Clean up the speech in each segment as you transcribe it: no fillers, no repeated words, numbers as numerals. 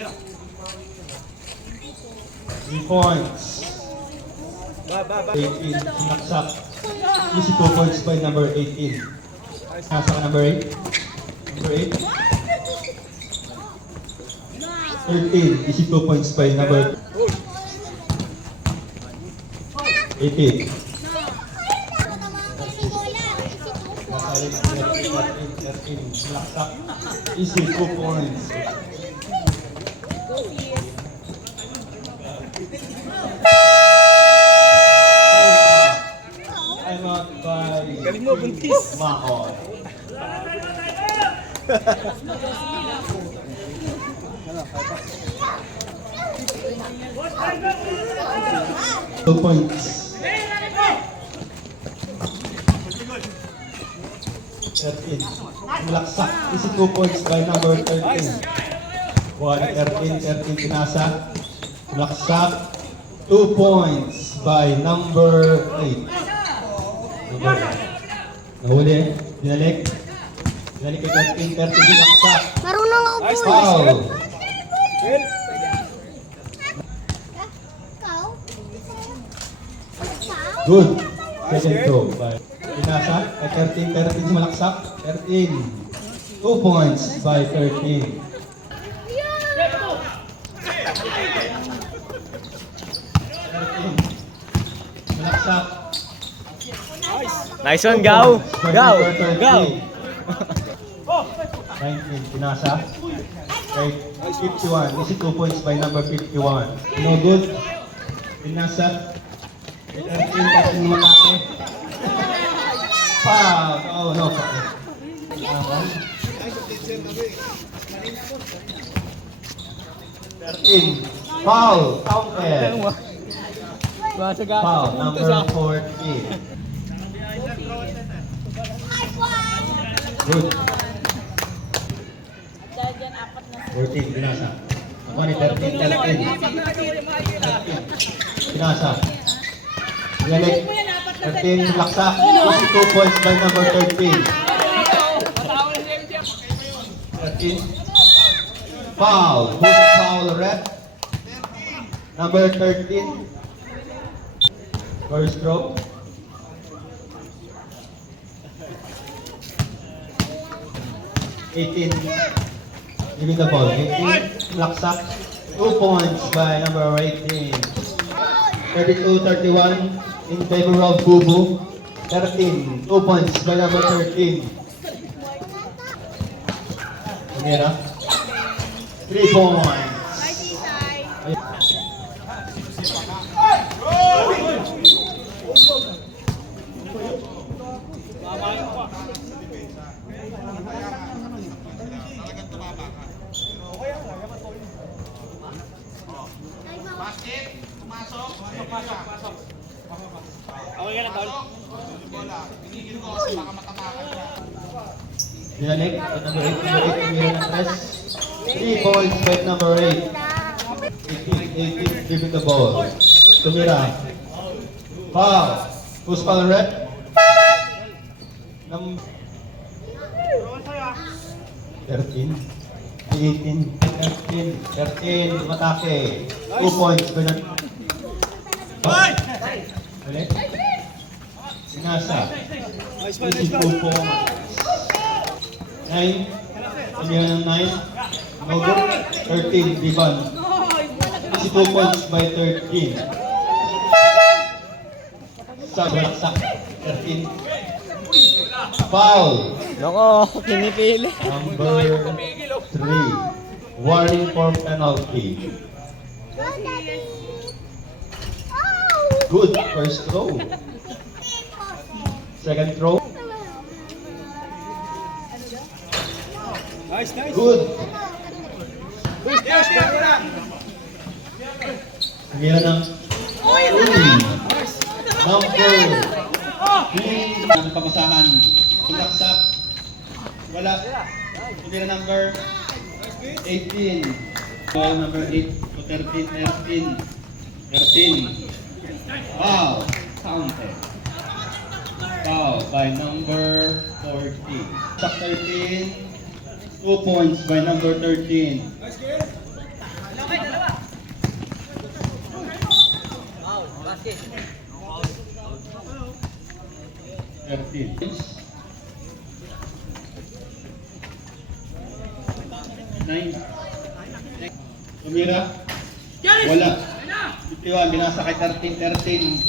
3 points. 18, sinaksak. Easy 2 points by number 18. Nasa ka number 8? Number 8? 13, easy 2 points by number 18. Nasalit 13, sinaksak. Easy 2 points. I'm out by Galing mo, buntis. Mahon. Two points. 13. Nilaksak. Easy 2 points by number 13. 13 pinasa. Nilaksak. 2 points by number 8. Nahuli. Dinalik. Dinalik kay 13 nilaksak. Marunong ako po. Foul. Good. Second throw by pinasa. Kay 13 malaksak. 13. 2 points by 13. Malaksak. Nice one, Gao. Gao. Gao. 19, pinasa. Okay, 51. This is 2 points by number 51. No good. Pinasa. 13 matake. Foul. Oh, no. Foul. Counted. Foul. Number 40. Good. 14, pinasa. Ako ni 13. Pinasa. Galit. 13, laksak. 2 points by number 13. 13. Foul. Who's foul, rep? Number 13. First stroke. 18. Giving the ball. 18. Laksak. 2 points by number 18. 32-31 in favor of Bubu. 13. 2 points by number 13. Pumira. 3 points. Dinalik. Number 8. Pumira ng press. 3 points by number 8. 18. Giving the ball. Tumira. Foul. Who's foul, rep? Number 13. 18. 13. Matake. 2 points by number 8. Balik. Sinasa. Easy 2 points. 9. Pumira ng 9. No good. 13. Diban. Easy 2 points by 13. Sabraksak. 13. Foul. Nako, pinipili. Number 3. Warning for penalty. Good. First throw. Second throw. Nice, nice. Good. Pumira ng number 3. Ang pamasahan. Tulaksak. Wala. Pumira number 18. Ball number 8 to 13. 13. Wow. Counted. Foul by number 40. Sak 13. 2 points by number 13. 13. Nine. Tumira. Wala. 51, binasa kay 13. 13.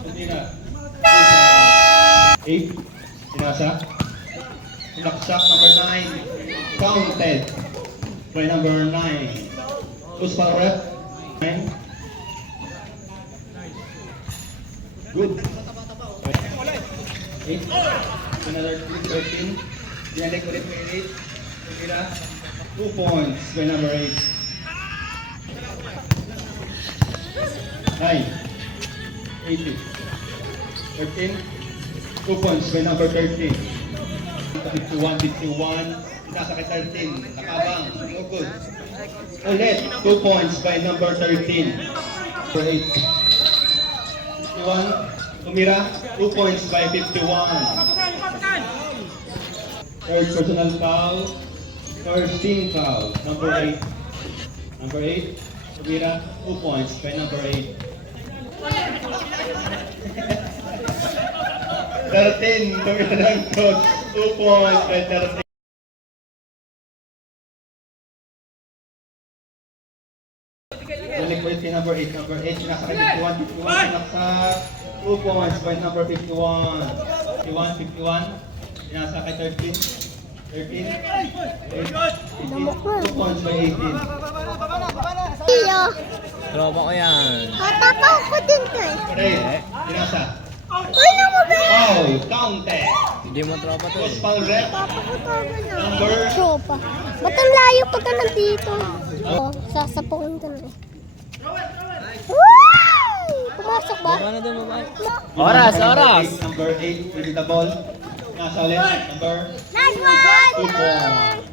Tumira. 8. Binasa. Naksak number 9. Counted. By number 9. Who's for rep? 9. Good. 8. Another 13. Dinalik ulit may 8. Tumira. 2 points by number 8. 9. 80. 13. 2 points by number 13. 51. Nasa kay 13. Nakabang. No good. Ulit. 2 points by number 13. Number 8. 51. Tumira. 2 points by 51. Third personal foul. First team foul. Number 8. Number 8. Tumira. 2 points by number 8. 13. Tumira ng coach. 2 points by 13. Balik ulit si number 8. Number 8. Nasa kay 51. 51. Sinaksak. 2 points by number 51. 51. Nasa kay 13. 13. 2 points by 18. Iyo. Tropa ko yan. Tatapaw ko din to eh. Correct. Nasa. Uy, naku ba? Foul. Counted. Hindi mo tropa to Post eh. foul rep. Papakutawa na. Number. Tropa. Ba't ang layo pagka nandito? Oh, sasapukin ka na eh. Wow! Pumasok ba? Baba na doon, baba. Number Oras. 8, Number 8 with the ball. Nasa ulit. Number Nice one! 2 points.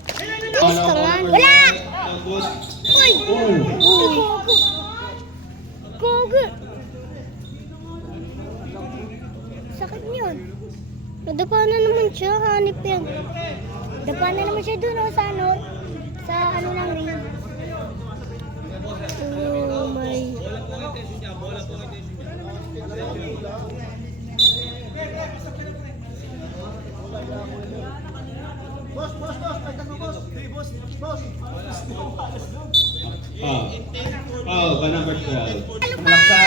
Bilis ka nga. Wala! No good. Uy! Uy. Uy! Gogo! Sakit niyon. Nadapa na naman siya, hanip yan. Dapa na naman siya dun, sa ano ng ring. Oh my. Foul by number 12. Malaksa.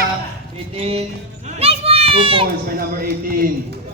18. Nice one! 2 points by number 18.